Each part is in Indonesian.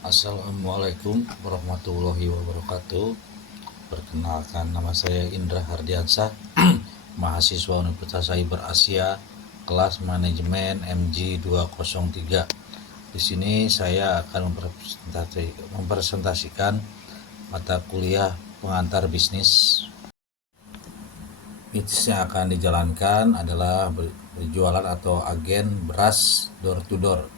Assalamualaikum warahmatullahi wabarakatuh. Perkenalkan, nama saya Indra Hardiansah, mahasiswa Universitas Cyber Asia, kelas manajemen MG 203. Di sini saya akan mempresentasikan mata kuliah pengantar bisnis. Bisnis yang akan dijalankan adalah berjualan atau agen beras door to door.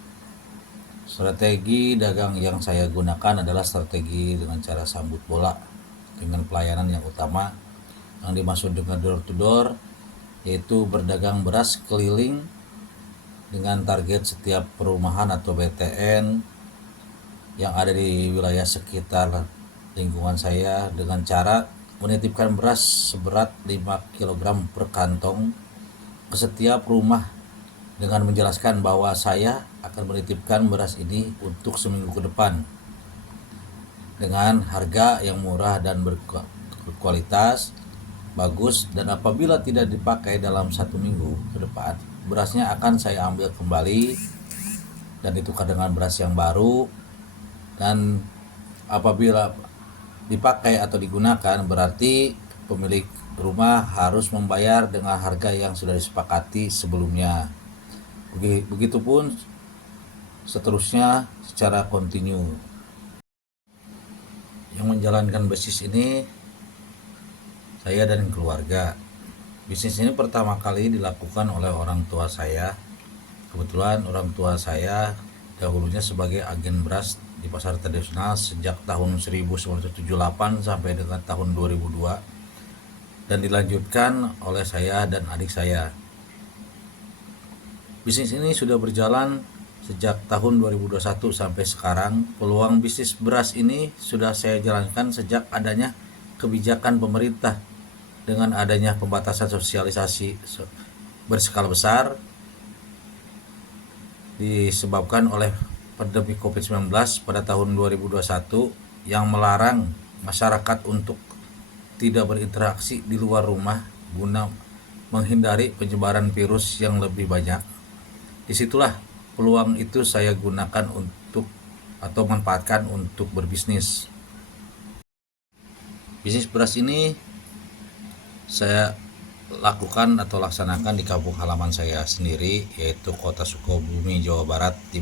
Strategi dagang yang saya gunakan adalah strategi dengan cara sambut bola dengan pelayanan yang utama. Yang dimaksud dengan door to door yaitu berdagang beras keliling dengan target setiap perumahan atau BTN yang ada di wilayah sekitar lingkungan saya dengan cara menitipkan beras seberat 5 kg per kantong ke setiap rumah dengan menjelaskan bahwa saya akan menitipkan beras ini untuk seminggu ke depan dengan harga yang murah dan berkualitas bagus, dan apabila tidak dipakai dalam 1 minggu ke depan, berasnya akan saya ambil kembali dan ditukar dengan beras yang baru, dan apabila dipakai atau digunakan berarti pemilik rumah harus membayar dengan harga yang sudah disepakati sebelumnya. Begitupun seterusnya secara kontinu. Yang menjalankan bisnis ini saya dan keluarga. Bisnis ini pertama kali dilakukan oleh orang tua saya. Kebetulan orang tua saya dahulunya sebagai agen beras di pasar tradisional sejak tahun 1978 sampai dengan tahun 2002, dan dilanjutkan oleh saya dan adik saya. Bisnis ini sudah berjalan sejak tahun 2021 sampai sekarang. Peluang bisnis beras ini sudah saya jalankan sejak adanya kebijakan pemerintah dengan adanya pembatasan sosialisasi berskala besar disebabkan oleh pandemi COVID-19 pada tahun 2021 yang melarang masyarakat untuk tidak berinteraksi di luar rumah guna menghindari penyebaran virus yang lebih banyak. Disitulah peluang itu saya gunakan untuk atau manfaatkan untuk berbisnis. Bisnis beras ini saya lakukan atau laksanakan di kampung halaman saya sendiri, yaitu Kota Sukabumi, Jawa Barat, di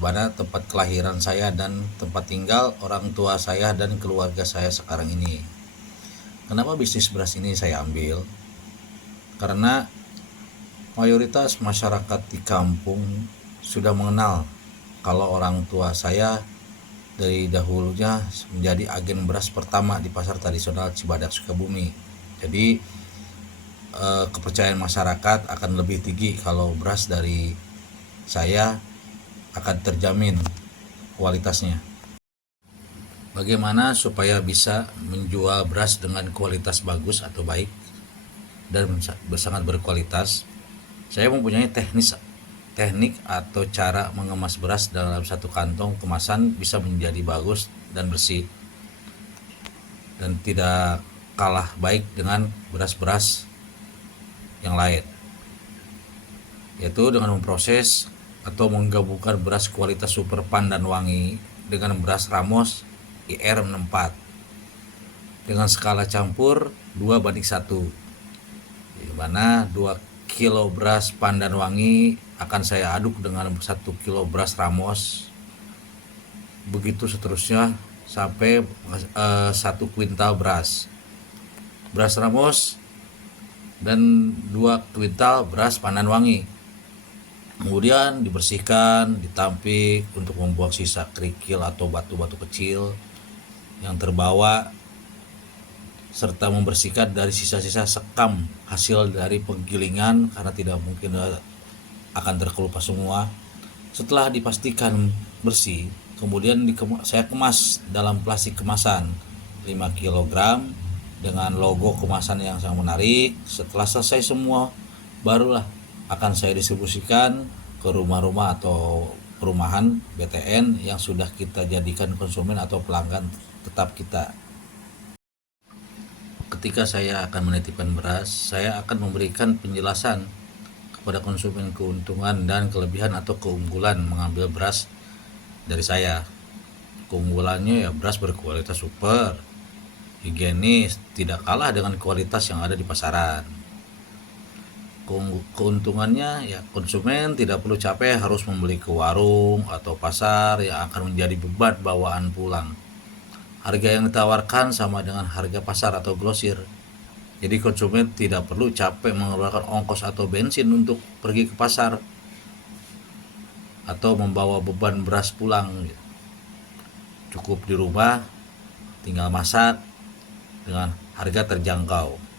mana tempat kelahiran saya dan tempat tinggal orang tua saya dan keluarga saya sekarang ini. Kenapa bisnis beras ini saya ambil? Karena mayoritas masyarakat di kampung sudah mengenal kalau orang tua saya dari dahulunya menjadi agen beras pertama di pasar tradisional Cibadak, Sukabumi. Jadi kepercayaan masyarakat akan lebih tinggi kalau beras dari saya akan terjamin kualitasnya. Bagaimana supaya bisa menjual beras dengan kualitas bagus atau baik dan sangat berkualitas? Saya mempunyai teknik atau cara mengemas beras dalam satu kantong kemasan bisa menjadi bagus dan bersih dan tidak kalah baik dengan beras-beras yang lain, yaitu dengan memproses atau menggabungkan beras kualitas super pandan wangi dengan beras Ramos IR64 dengan skala campur 2:1, di mana 2 kilo beras pandan wangi akan saya aduk dengan 1 kilo beras Ramos, begitu seterusnya sampai 1 kuintal beras Ramos dan 2 kuintal beras pandan wangi. Kemudian dibersihkan, ditampik untuk membuang sisa kerikil atau batu-batu kecil yang terbawa, serta membersihkan dari sisa-sisa sekam hasil dari penggilingan karena tidak mungkin akan terkelupas semua. Setelah dipastikan bersih, kemudian saya kemas dalam plastik kemasan 5 kg dengan logo kemasan yang sangat menarik. Setelah selesai semua, barulah akan saya distribusikan ke rumah-rumah atau perumahan BTN yang sudah kita jadikan konsumen atau pelanggan tetap kita. Ketika saya akan menitipkan beras, saya akan memberikan penjelasan kepada konsumen keuntungan dan kelebihan atau keunggulan mengambil beras dari saya. Keunggulannya ya beras berkualitas super, higienis, tidak kalah dengan kualitas yang ada di pasaran. Keuntungannya ya konsumen tidak perlu capek harus membeli ke warung atau pasar yang akan menjadi beban bawaan pulang. Harga yang ditawarkan sama dengan harga pasar atau grosir. Jadi konsumen tidak perlu capek mengeluarkan ongkos atau bensin untuk pergi ke pasar atau membawa beban beras pulang. Cukup di rumah, tinggal masak dengan harga terjangkau.